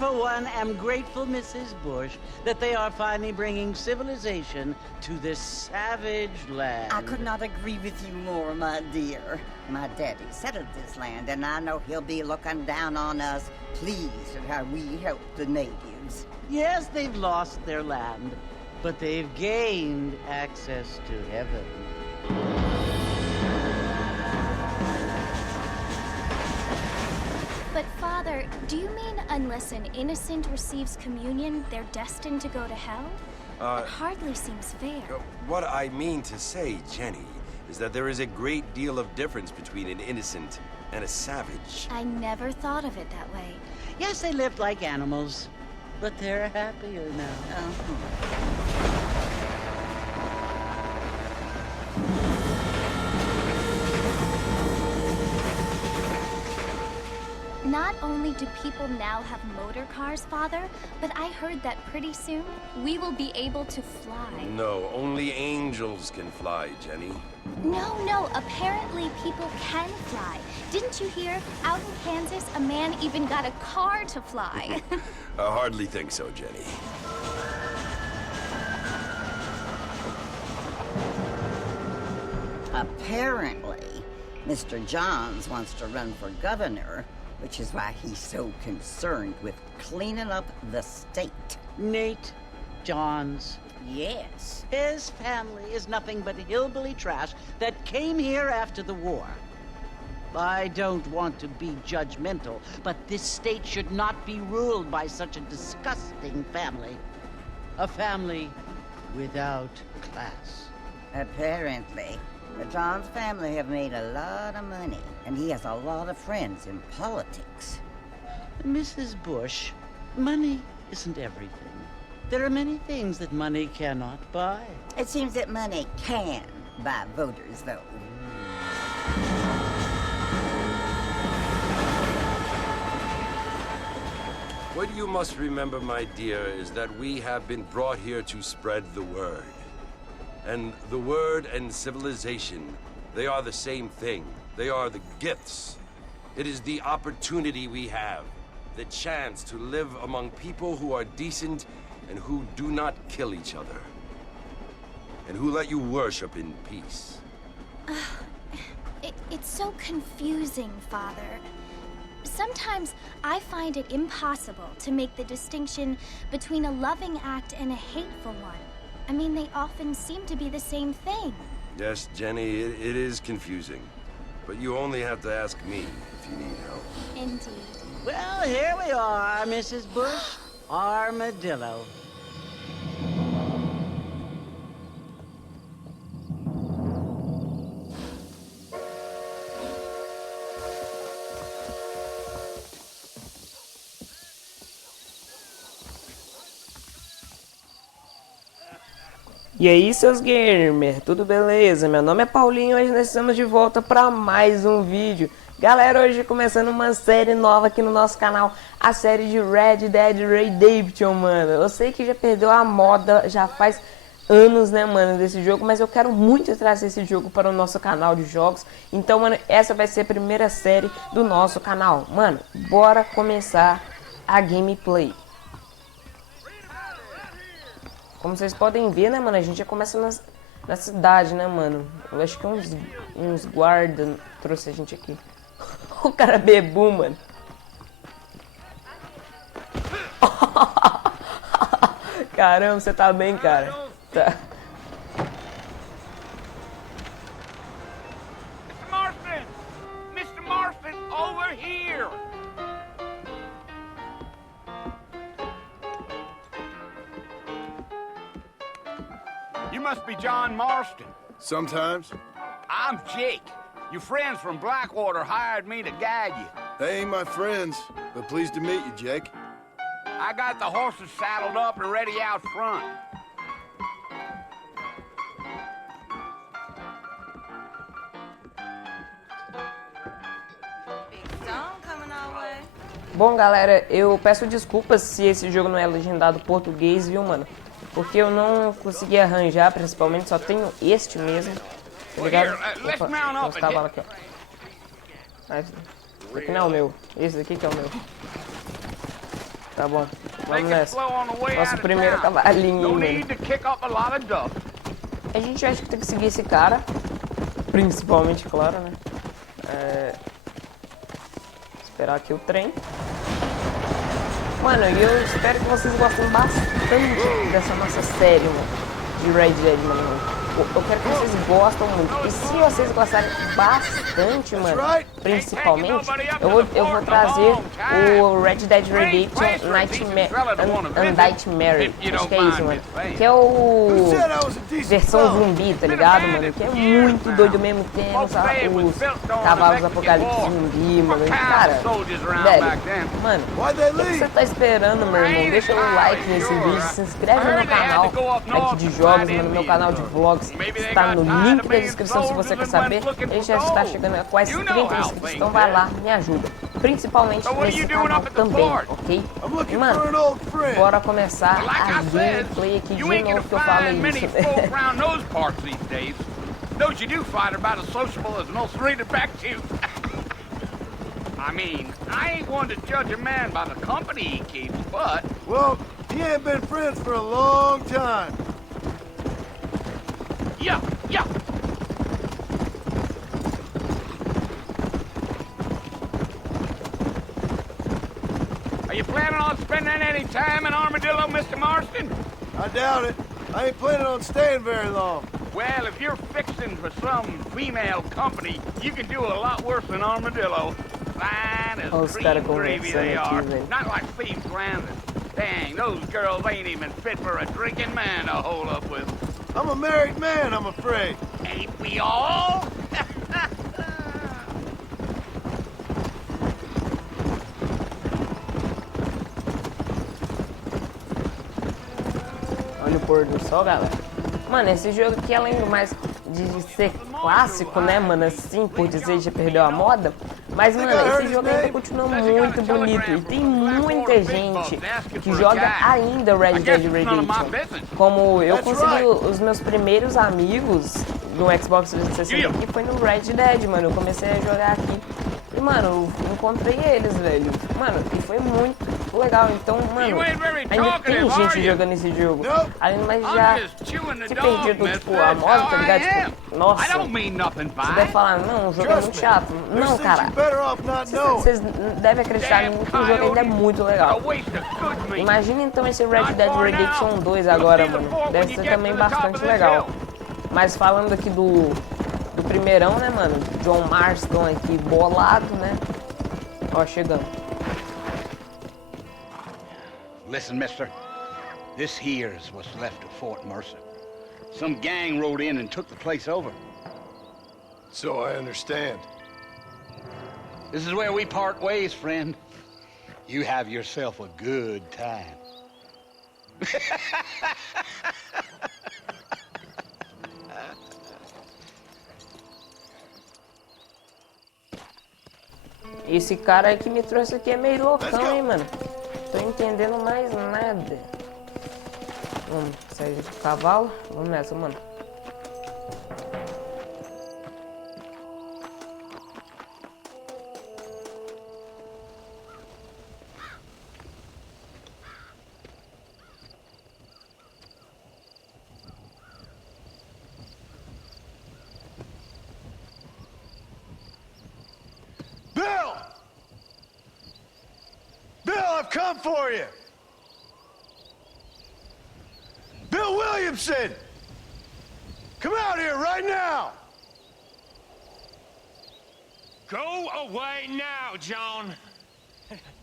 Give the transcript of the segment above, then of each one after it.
for one, am grateful, Mrs. Bush, that they are finally bringing civilization to this savage land. I could not agree with you more, my dear. My daddy settled this land, and I know he'll be looking down on us, pleased at how we help the natives. Yes, they've lost their land, but they've gained access to heaven. But Father, do you mean unless an innocent receives communion, they're destined to go to hell? It hardly seems fair. What I mean to say, Jenny, is that there is a great deal of difference between an innocent and a savage. I never thought of it that way. Yes, they lived like animals, but they're happier now. Not only do people now have motor cars, Father, but I heard that pretty soon we will be able to fly. No, only angels can fly, Jenny. No, apparently people can fly. Didn't you hear? Out in Kansas, a man even got a car to fly. I hardly think so, Jenny. Apparently, Mr. Johns wants to run for governor, which is why he's so concerned with cleaning up the state. Nate Johns. Yes. His family is nothing but hillbilly trash that came here after the war. I don't want to be judgmental, but this state should not be ruled by such a disgusting family. A family without class. Apparently, the Johns family have made a lot of money, and he has a lot of friends in politics. Mrs. Bush, money isn't everything. There are many things that money cannot buy. It seems that money can buy voters, though. What you must remember, my dear, is that we have been brought here to spread the word. And the word and civilization, they are the same thing. They are the gifts. It is the opportunity we have, the chance to live among people who are decent and who do not kill each other, and who let you worship in peace. It's so confusing, Father. Sometimes I find it impossible to make the distinction between a loving act and a hateful one. I mean, they often seem to be the same thing. Yes, Jenny, it is confusing. But you only have to ask me if you need help. Indeed. Well, here we are, Mrs. Bush. Armadillo. E aí, seus gamers, tudo beleza? Meu nome é Paulinho e hoje nós estamos de volta para mais um vídeo. Galera, hoje começando uma série nova aqui no nosso canal, a série de Red Dead Redemption, mano. Eu sei que já perdeu a moda, já faz anos, né, mano, desse jogo, mas eu quero muito trazer esse jogo para o nosso canal de jogos. Então, mano, essa vai ser a primeira série do nosso canal. Mano, bora começar a gameplay. Como vocês podem ver, né, mano, a gente já começa na cidade, né, mano. Eu acho que uns guardas trouxe a gente aqui. O cara bebu, mano. Caramba, você tá bem, cara. Tá. Mr. Marston, over here! You must be John Marston. Sometimes. I'm Jake. Your friends from Blackwater hired me to guide you. They ain't my friends, but pleased to meet you, Jake. I got the horses saddled up and ready out front. Bom, galera, eu peço desculpas se esse jogo não é legendado português, viu, mano? Porque eu não consegui arranjar, principalmente, só tenho este mesmo. Tá ligado? Opa, tem uns cavalos aqui, ó. Esse aqui não é o meu. Esse aqui que é o meu. Tá bom, Take vamos it nessa. slow on the way Nosso out of primeiro town. cavalinho, No mano. need to kick up a lot of dust. A gente acha que tem que seguir esse cara. Principalmente, claro, né? Esperar aqui o trem. Mano, e eu espero que vocês gostem bastante dessa nossa série, mano, de Red Dead, mano. Eu quero que vocês gostem muito. E se vocês gostarem bastante, mano, principalmente, eu vou trazer o Red Dead Redemption Nightmare. Acho que é isso, mano. Que é o versão zumbi, tá ligado, mano? Que é muito doido mesmo. Tem os cavalos apocalipse zumbi, mano. Cara, velho, mano, o que você tá esperando, meu irmão? Deixa o like nesse vídeo, se inscreve no meu canal aqui de jogos, mano, no meu canal de vlogs. Está no link da descrição se você quer saber. Ele já está chegando a quase 30 inscritos, então vai lá, me ajuda. Principalmente nesse canal também, ok? E, mano, bora começar a gameplay aqui de novo que eu falo isso. I mean, I ain't one to judge a man by the company he keeps, but... Well, he ain't been friends for a long time. Yeah, yeah. Are you planning on spending any time in Armadillo, Mr. Marston? I doubt it. I ain't planning on staying very long. Well, if you're fixing for some female company, you can do a lot worse than Armadillo. Fine as cream gravy they are. Not like thieves landing. Dang, those girls ain't even fit for a drinking man to hold up with. I'm a married man, I'm afraid. Ain't we all? Olha o pôr do sol, galera. Mano, esse jogo aqui, além do mais de ser clássico, né, mano, assim, por dizer, já perdeu a moda. Mas, mano, esse jogo ainda continua muito bonito. E tem muita gente que joga ainda Red Dead Redemption. Como eu consegui os meus primeiros amigos no Xbox 360 aqui, foi no Red Dead, mano. Eu comecei a jogar aqui. E, mano, eu encontrei eles, velho. Mano, e foi muito legal. Então, mano, ainda tem gente jogando esse jogo. Mas já se perdido, tipo, a moda, tá ligado? Tipo, nossa, você deve falar, não, o jogo é muito chato. Não, cara, vocês devem acreditar em mim que o jogo ainda é muito legal. Imagina então esse Red Dead Redemption 2 agora, mano. Deve ser também bastante legal. Mas falando aqui do primeirão, né, mano? John Marston aqui bolado, né? Ó, chegando. Listen, mister. This here's what's left of Fort Mercer. Some gang rode in and took the place over. So I understand. This is where we part ways, friend. You have yourself a good time. Esse cara aí que me trouxe aqui é meio loucão, hein, mano. Tô entendendo mais nada. Vamos sair do cavalo. Vamos nessa, mano. I've come for you! Bill Williamson! Come out here right now! Go away now, John.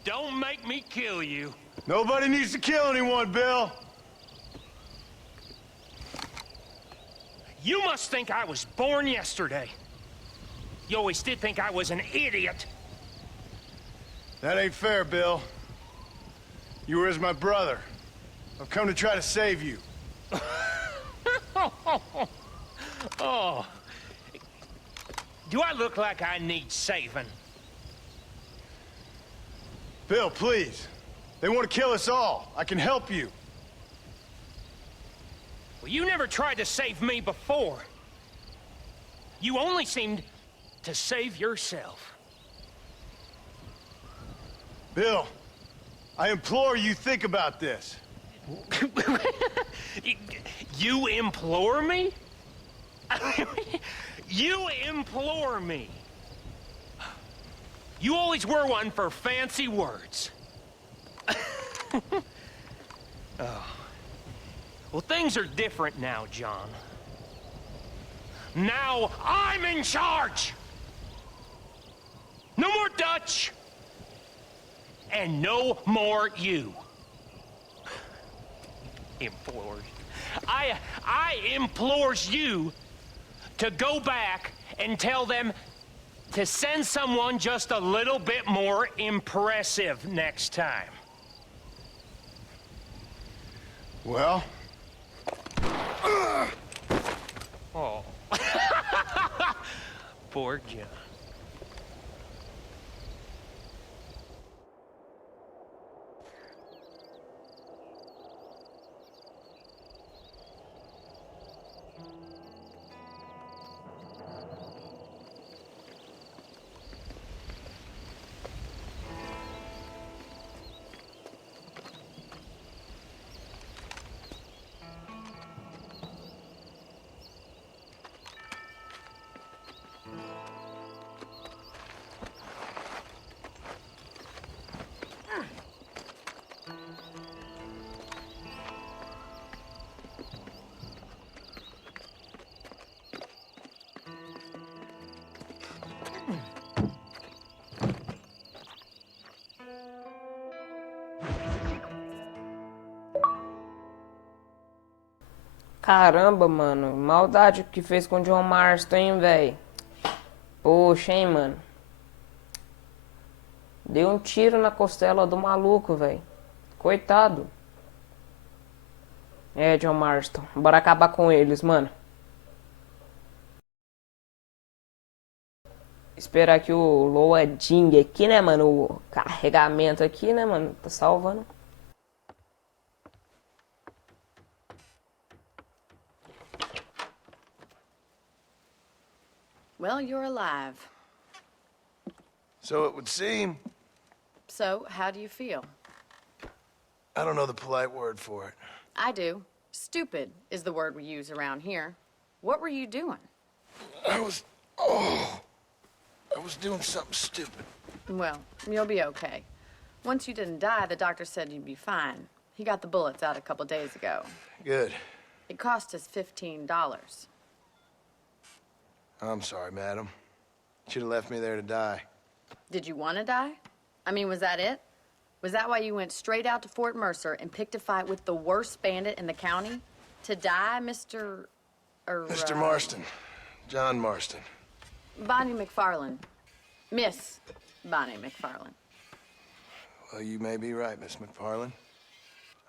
Don't make me kill you. Nobody needs to kill anyone, Bill. You must think I was born yesterday. You always did think I was an idiot. That ain't fair, Bill. You were as my brother. I've come to try to save you. Oh. Do I look like I need saving? Bill, please. They want to kill us all. I can help you. Well, you never tried to save me before. You only seemed to save yourself. Bill, I implore you think about this. You implore me? You implore me? You always were one for fancy words. Oh. Well, things are different now, John. Now I'm in charge! No more Dutch! And no more you. Implores. I implores you to go back and tell them to send someone just a little bit more impressive next time. Well? Oh. Poor John. Caramba, mano. Maldade que fez com o John Marston, hein, véi. Poxa, hein, mano. Deu um tiro na costela do maluco, véi. Coitado. É, John Marston. Bora acabar com eles, mano. Esperar aqui o loading aqui, né, mano? O carregamento aqui, né, mano? Tá salvando. Well, you're alive. So it would seem. So, how do you feel? I don't know the polite word for it. I do. Stupid is the word we use around here. What were you doing? I was doing something stupid. Well, you'll be okay. Once you didn't die, the doctor said you'd be fine. He got the bullets out a couple days ago. Good. It cost us $15. I'm sorry, madam. Should have left me there to die. Did you want to die? I mean, was that it? Was that why you went straight out to Fort Mercer and picked a fight with the worst bandit in the county? To die, Mr. Mr. Marston. John Marston. Bonnie McFarland. Miss Bonnie McFarland. Well, you may be right, Miss McFarland.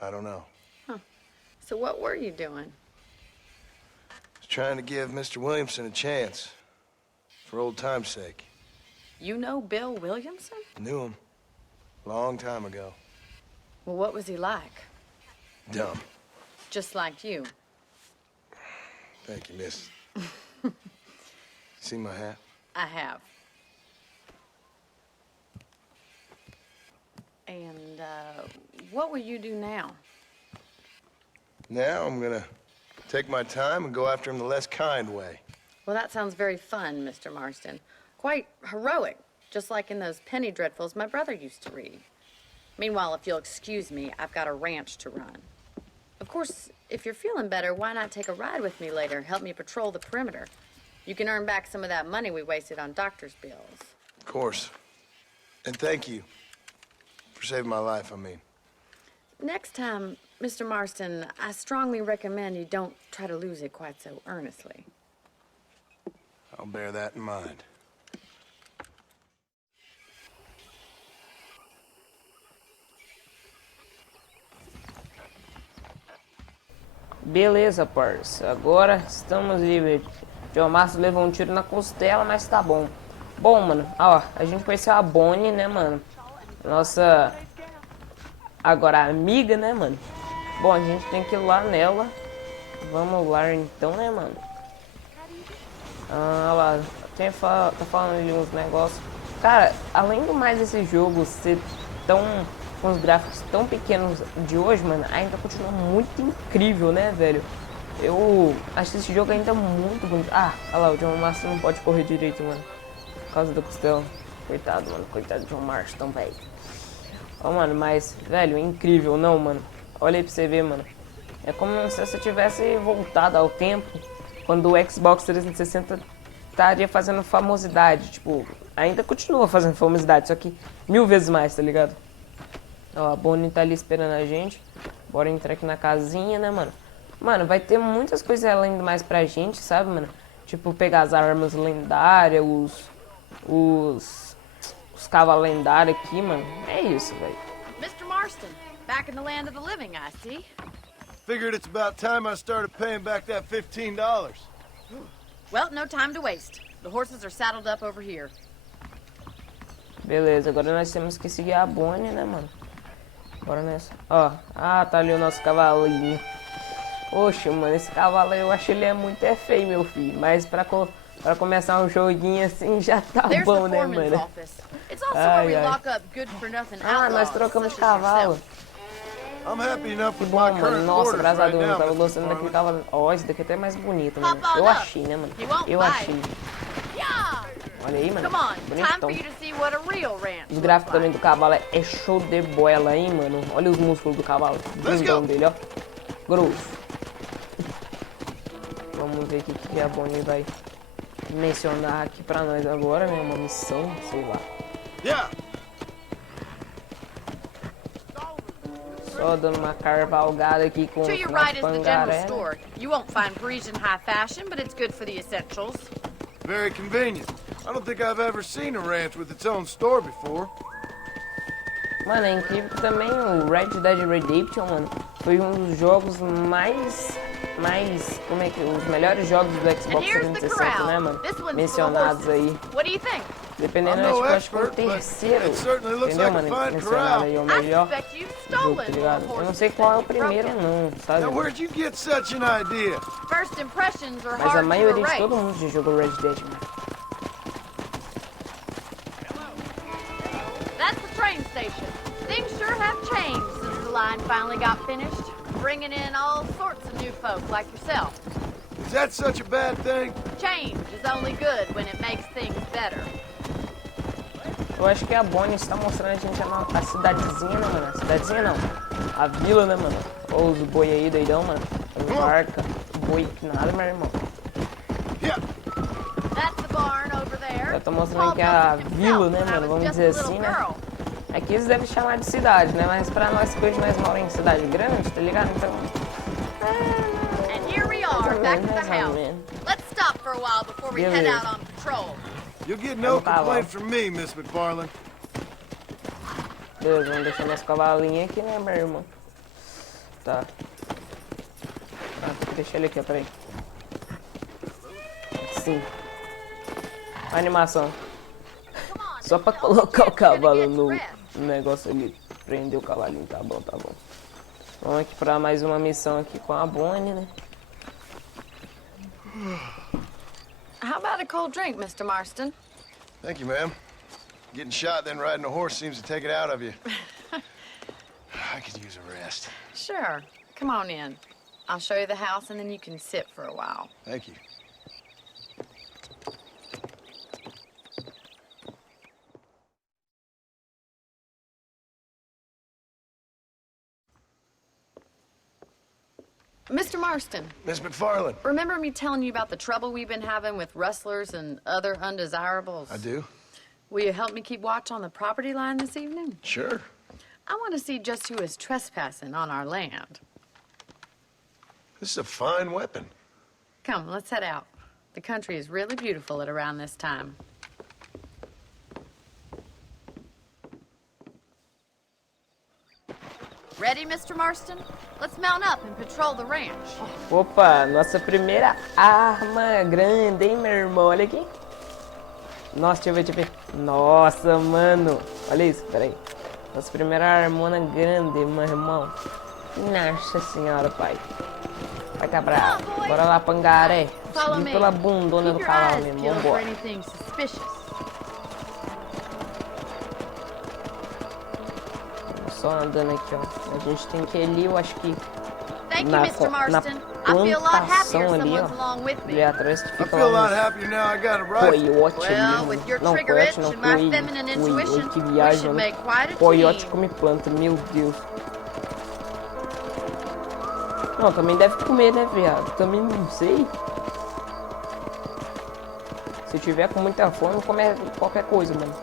I don't know. Huh. So what were you doing? I was trying to give Mr. Williamson a chance. For old time's sake. You know Bill Williamson? Knew him. Long time ago. Well, what was he like? Dumb. Just like you. Thank you, miss. See my hat? I have. And, what will you do now? Now I'm gonna take my time and go after him the less kind way. Well, that sounds very fun, Mr. Marston. Quite heroic, just like in those penny dreadfuls my brother used to read. Meanwhile, if you'll excuse me, I've got a ranch to run. Of course, if you're feeling better, why not take a ride with me later? Help me patrol the perimeter. You can earn back some of that money we wasted on doctor's bills. Of course. And thank you for saving my life, I mean. Next time, Mr. Marston, I strongly recommend you don't try to lose it quite so earnestly. I'll bear that in mind. Beleza, parça. Agora estamos livres. John Marston levou um tiro na costela, mas tá bom. Bom, mano, ó, a gente conheceu a Bonnie, né, mano? Nossa, agora amiga, né, mano? Bom, a gente tem que ir lá nela. Vamos lá, então, né, mano? Ah, lá, tá falando de uns negócios. Cara, além do mais esse jogo ser tão com os gráficos tão pequenos de hoje, mano, ainda continua muito incrível, né, velho? Eu acho esse jogo ainda muito bonito. Ah, olha lá, o John Marston não pode correr direito, mano, por causa do costela. Coitado, mano, coitado de John Marston, velho. Ó, mano, mas, velho, incrível, não, mano. Olha aí pra você ver, mano. É como se você tivesse voltado ao tempo quando o Xbox 360 estaria fazendo famosidade. Tipo, ainda continua fazendo famosidade, só que 1000 vezes mais, tá ligado? Ó, a Bonnie tá ali esperando a gente. Bora entrar aqui na casinha, né, mano? Mano, vai ter muitas coisas além mais pra gente, sabe, mano? Tipo, pegar as armas lendárias, os cavalos lendários aqui, mano. É isso, velho. Mr. Marston, back in the land of the living, I see. Figured it's about time I started paying back that $15. Well, no time to waste. The horses are saddled up over here. Beleza, agora nós temos que seguir a Bonnie, né, mano? Bora nessa. Ó, tá ali o nosso cavalinho. Poxa, mano, esse cavalo eu acho ele é muito feio, meu filho. Mas pra começar um joguinho assim já tá bom, né, mano? Nós trocamos de cavalo. Que bom, mano. Nossa, graças a Deus, eu tava gostando daquele cavalo. Ó, esse daqui até é mais bonito, mano. Eu achei, né, mano? Eu achei. Olha aí, mano. Bonitão. Os gráficos também do cavalo é show de bola, hein, mano. Olha os músculos do cavalo. Bundão dele, ó. Grosso. Vamos ver o que a Bonnie vai mencionar aqui pra nós agora, né? Uma missão, sei lá. Só dando uma carvalgada aqui com o pangaré. You won't find Parisian high fashion, but it's good for the essentials. Very convenient. I don't think I've ever seen a ranch with its own store before. Mano, é incrível que também o Red Dead Redemption, mano, foi um dos jogos como é que os melhores jogos do Xbox 360, né, mano? Mencionados aí. Dependendo, acho que foi o terceiro, entendeu, mano? Mencionado aí, o melhor jogo, tá ligado? Eu não sei qual é o primeiro, não, sabe? Mas a maioria de todo mundo já jogou Red Dead, mano. That's the train station. Things sure have changed since the line finally got finished, bringing in all sorts of new folk like yourself. Is that such a bad thing? Change is only good when it makes things better. Eu acho que a Bonnie está mostrando a gente a cidadezinha, né, mano? A cidadezinha não. A vila, né, mano? Olha os boi aí, doidão, mano. As barcas. Boi que nada, meu irmão. Eu tô mostrando aqui a vila, né, mano? Vamos dizer assim, né? Aqui eles devem chamar de cidade, né? Mas pra nós que hoje nós moramos em cidade grande, tá ligado? Então... Beleza. You'll get no complaint from me, Miss McFarland. Beleza, vamos deixar nosso cavalinho aqui, né, meu irmão? Tá. Deixa ele aqui, ó, peraí. Sim. A animação. Só pra colocar o cavalo no negócio ali. Prender o cavalinho, tá bom, tá bom. Vamos aqui pra mais uma missão aqui com a Bonnie, né? How about a cold drink, Mr. Marston? Thank you, ma'am. Getting shot then riding a horse seems to take it out of you. I could use a rest. Sure. Come on in. I'll show you the house and then you can sit for a while. Thank you. Mr. Marston. Miss McFarland. Remember me telling you about the trouble we've been having with rustlers and other undesirables? I do. Will you help me keep watch on the property line this evening? Sure. I want to see just who is trespassing on our land. This is a fine weapon. Come, let's head out. The country is really beautiful at around this time. Ready, Mr. Marston? Let's mount up and patrol the ranch. Opa, nossa primeira arma grande, hein, meu irmão? Olha aqui. Nossa, deixa eu ver. Nossa, mano. Olha isso, peraí. Nossa primeira armona grande, meu irmão. Nossa senhora, pai. Vai cabrar. Bora lá, pangaré. Subir pela bundona do cavalo mesmo. Vambora. Só andando aqui, ó. A gente tem que ir ali, eu acho que Thank you, na Mr. Marston. I feel a lot happier plantação ali, someone's ó. along with Ali me. atrás que I fica feel a lot lá happier now I got a um rifle. coiote Well, ali, with your mano. Não, trigger coiote itch não, and my coelho. feminine Coelho intuition, que we viaja, should né? make quite a Coiote team. come planta, meu Deus. Não, também deve comer, né, viado? Também não sei. Se tiver com muita fome, comer qualquer coisa, mano.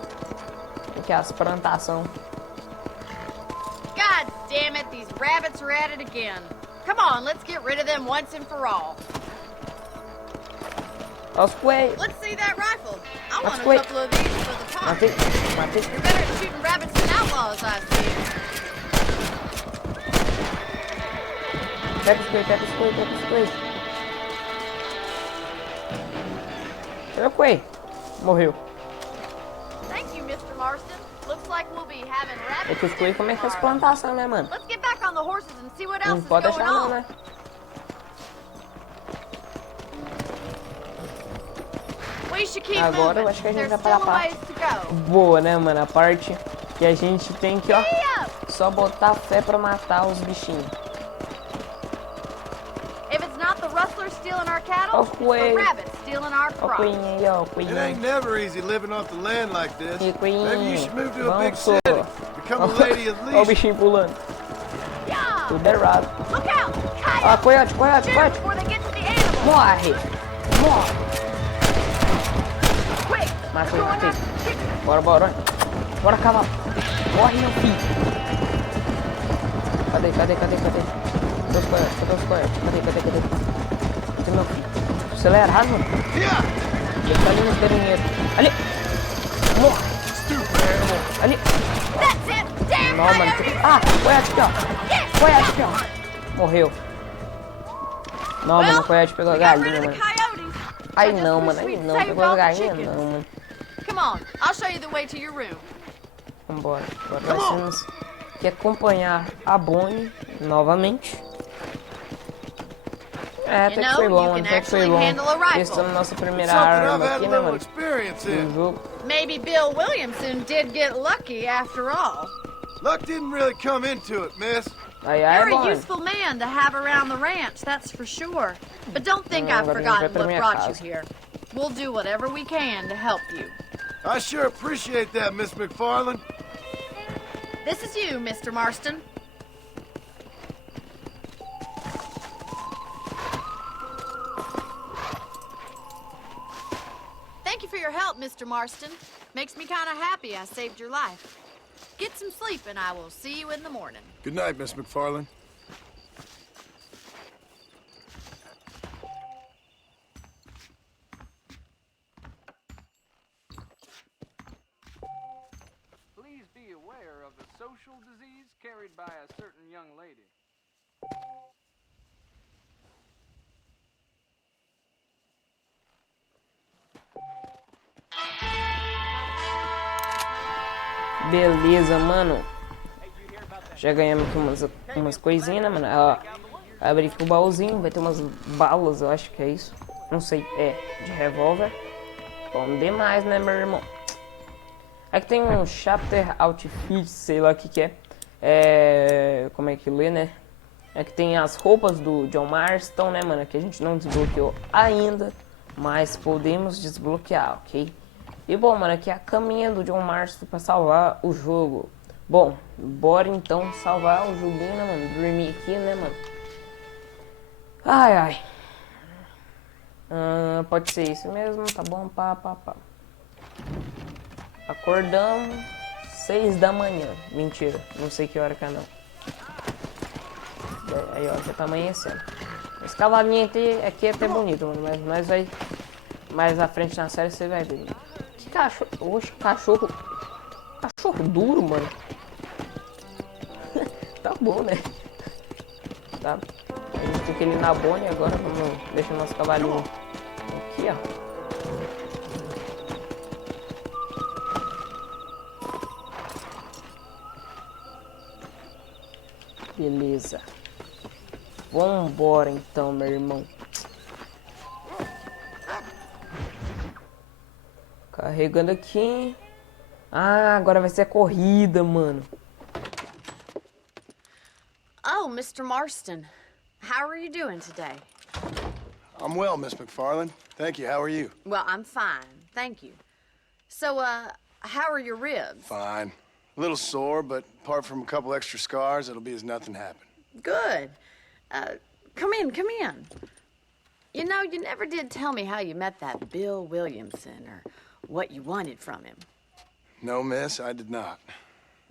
Aqui as plantações. God damn it, these rabbits are at it again. Come on, let's get rid of them once and for all. Olha os coelhos. Let's see that rifle. I want a quick. couple of these for the park. Matei, matei. You're better at shooting rabbits than outlaws, I see. Pega os coelhos, pega os coelhos, pega os coelhos. Cadê o coelho? Morreu. Thank you, Mr. Marston. Looks like we'll be having rabbit É que os coelhos comem com as tomorrow. plantações, né, mano? Let's get back on the horses and see what Não else is pode going deixar não, on. né? We should keep Agora eu moving. acho que a gente There's vai para a still a ways parte to go. boa, né, mano? A parte que a gente tem que, ó, Giddy up! só botar fé pra matar os bichinhos. If it's not the rustlers stealing our cattle, Oh, it's the wait. rabbits stealing our Ó o crops. coelhinho aí, ó, o It coelhinho. ain't never easy living off the land like this. E coelhinho. Maybe you should move to a big Vamos, city. só. Become a lady of Ó o leisure. bichinho pulando. Yeah! Tudo errado. Look out! Ó, Coyotes! coiote, coiote, Shoot coiote. before they get to the animals! Morre. Morre. Quick! Matou, We're going matei. after the chickens. Bora, bora. Bora, cavalo. Morre, meu filho. Cadê? Cadê os coiotes? Cadê os coiotes? Cadê? Cadê meu filho? Acelera, mano. Yeah! Ele tá ali nos galinheiros. Ali. Morre. Ali. That's it! Damn Não, mano. coyotes! Ah, coiote aqui, ó. Yes! Coiote aqui, ó. Morreu. Não, mano, Well, o coiote pegou a we got rid galinha, of the mano. coyotes. Ai, So just não, wish mano. Ai, we'd não. saved Pegou all a the galinha, chickens. não, mano. Come on, I'll show you the way to your room. Vambora. Agora nós temos que acompanhar a Bonnie novamente. É, até que foi bom, mano. Até que foi bom. Testamos nossa primeira Something arma I've had a aqui, né, little mano? experience No in. jogo. Maybe Bill Williamson did get lucky after all. Luck didn't really come into it, miss. Ai, ai, You're a Bonnie. useful man to have around the ranch, that's for sure. But don't think I've agora a gente vai forgotten pra what minha brought you casa. here. We'll do whatever we can to help you. I sure appreciate that, Miss McFarland. This is you, Mr. Marston. Thank you for your help, Mr. Marston. Makes me kind of happy I saved your life. Get some sleep and I will see you in the morning. Good night, Miss McFarland. Please be aware of a social disease carried by a certain young lady. Beleza, mano. Já ganhamos aqui umas coisinhas, né, mano? Ó, abri aqui o baúzinho, vai ter umas balas, eu acho que é isso. Não sei, é, de revólver. Bom demais, né, meu irmão? Aqui tem um chapter outfit, sei lá o que é. É, como é que lê, né? Aqui tem as roupas do John Marston, né, mano? Que a gente não desbloqueou ainda, mas podemos desbloquear, ok? E bom, mano, aqui é a caminha do John Marston pra salvar o jogo. Bom, bora então salvar o joguinho, né, mano? Dormir aqui, né, mano? Ai, ai. Pode ser isso mesmo, tá bom? Pá. Acordamos 6 da manhã. Mentira, não sei que hora que é não. Aí, ó, já tá amanhecendo. Esse cavalinho aqui é até bonito, mano, mas nós vai mais à frente na série você vai ver. Que cachorro... Oxe, cachorro duro, mano. Tá bom, né? Tá. A gente tem que ir na Bonnie agora. Vamos deixar o nosso cavalinho aqui, ó. Beleza. Vambora então, meu irmão. Carregando aqui. Ah, agora vai ser a corrida, mano. Oh, Mr. Marston. How are you doing today? I'm well, Miss McFarland. Thank you. How are you? Well, I'm fine. Thank you. So, how are your ribs? Fine. A little sore, but apart from a couple extra scars, it'll be as nothing happened. Good. Come in, come in. You know, you never did tell me how you met that Bill Williamson or what you wanted from him. No, miss, I did not.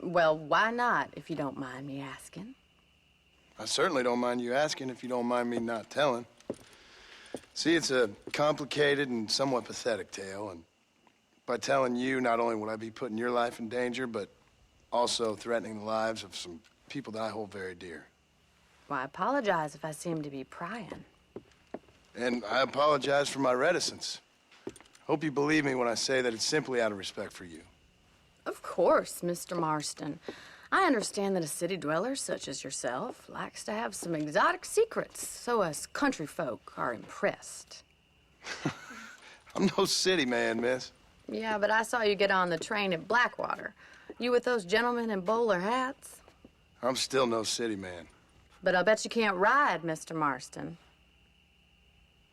Well, why not, if you don't mind me asking? I certainly don't mind you asking if you don't mind me not telling. See, it's a complicated and somewhat pathetic tale, and by telling you, not only would I be putting your life in danger, but also threatening the lives of some people that I hold very dear. Well, I apologize if I seem to be prying. And I apologize for my reticence. Hope you believe me when I say that it's simply out of respect for you. Of course, Mr. Marston. I understand that a city dweller such as yourself likes to have some exotic secrets, so us country folk are impressed. I'm no city man, miss. Yeah, but I saw you get on the train at Blackwater. You with those gentlemen in bowler hats? I'm still no city man. But I'll bet you can't ride, Mr. Marston.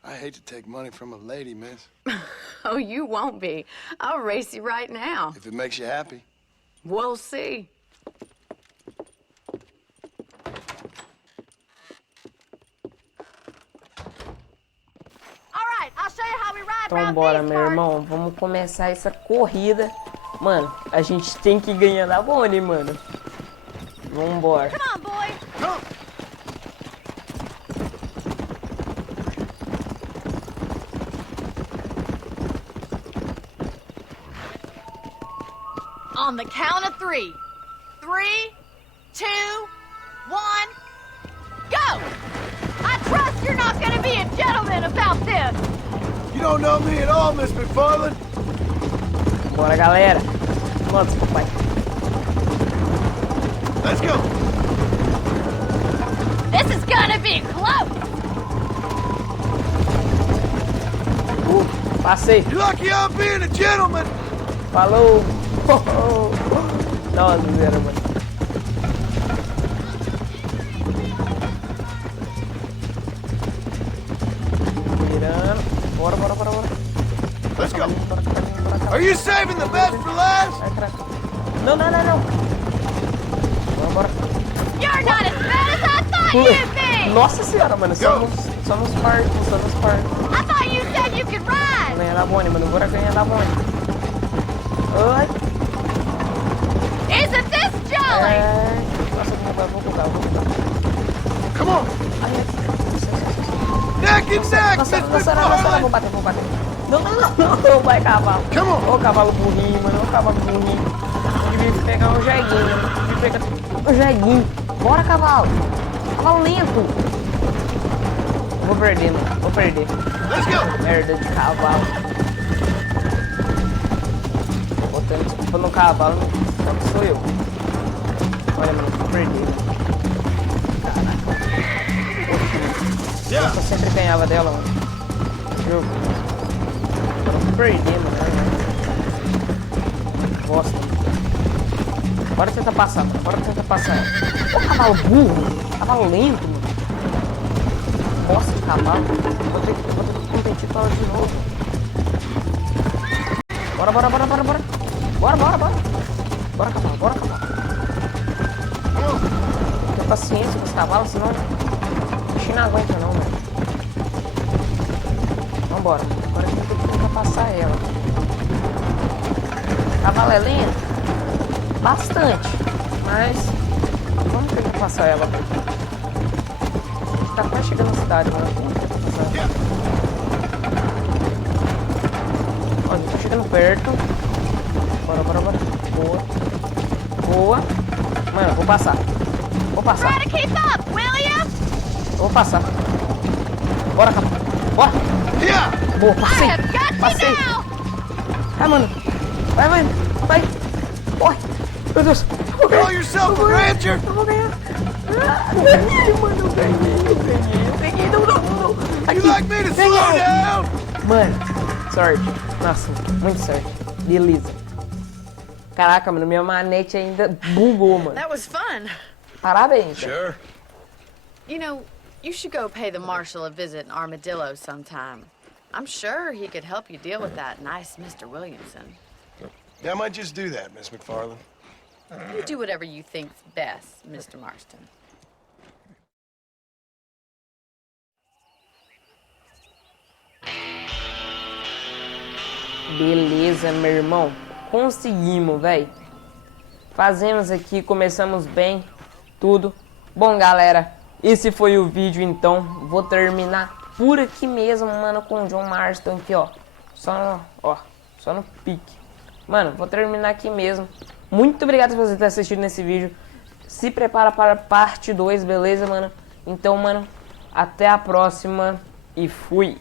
I hate to take money from a lady, miss. Oh, you won't be. I'll race you right now. If it makes you happy. We'll see. Então bora, meu irmão. Vamos começar essa corrida. Mano, a gente tem que ganhar da Bonnie, mano. Vambora. Come on, boy. Come. On the count of 3. 3, 2, 1, go! I trust you're not gonna be a gentleman about this! You don't know me at all, Miss McFarland. Bora, galera. Vamos, papai. Let's go. This is gonna be close! Passei. You're lucky I'm being a gentleman. Falou. Nossa, zero, mano. Virando. Bora, bora, bora, bora. Let's go. Are you saving the best for last? Não, não, não, não. Bora, bora. You're not as bad as I thought you'd be! Nossa senhora, mano. Somos par. I thought you said you could ride! Vou ganhar da Bonnie, mano. Bora ganhar da Bonnie. Oi. Isn't this jolly? Nossa, vou bugar. Come on. Neck and neck, Miss Nossa, McFarland. vou bater. Não, vai cavalo. Come on. Ô cavalo burrinho, mano, Devia pegar um jeguinho, Bora, cavalo. Cavalo lento. Vou perder, mano. Let's go. Merda de cavalo. Botando culpa no cavalo, não sou eu. Olha, mano, vou perder. Caraca. Eu sempre ganhava dela, mano. Jogo. Eu vou perder, mano. Bosta. Bora tentar passar, mano. Ô, cavalo burro. Cavalo lento, mano. Bosta de cavalo. Vou ter que competir com ela de novo. Bora. Bora, cavalo. Tem paciência com os cavalos, senão a gente não aguenta não, mano. Vambora. Agora a gente tem que tentar passar ela. Cavalo é lento? Bastante. Mas vamos tentar passar ela. Tá quase chegando na cidade, mano. Vamos tentar passar ela. Ó, a gente tá chegando perto. Bora. Boa. Mano, vou passar. Try to keep up, will ya? Vou passar. Bora, cavalo. Bora. Boa, I have got passei. you now! Vai, mano. Vai. Corre. Meu Deus. Call yourself a rancher. Eu vou ganhar. Ganhei, mano. Eu ganhei. Não. Aqui. You like me to slow down? Mano, sorte. Nossa, muito sorte. Beleza. Caraca, mano, minha manete ainda bugou, mano. That was fun. Parabéns. Sure. You know, you should go pay the Marshal a visit in Armadillo sometime. I'm sure he could help you deal with that nice Mr. Williamson. Yeah, I might just do that, Miss McFarland. You do whatever you think's best, Mr. Marston. Beleza, meu irmão. Conseguimos, velho. Fazemos aqui, começamos bem, tudo. Bom, galera, esse foi o vídeo, então. Vou terminar por aqui mesmo, mano, com o John Marston aqui, ó. Só no pique. Mano, vou terminar aqui mesmo. Muito obrigado por você ter assistido nesse vídeo. Se prepara para a parte 2, beleza, mano? Então, mano, até a próxima e fui!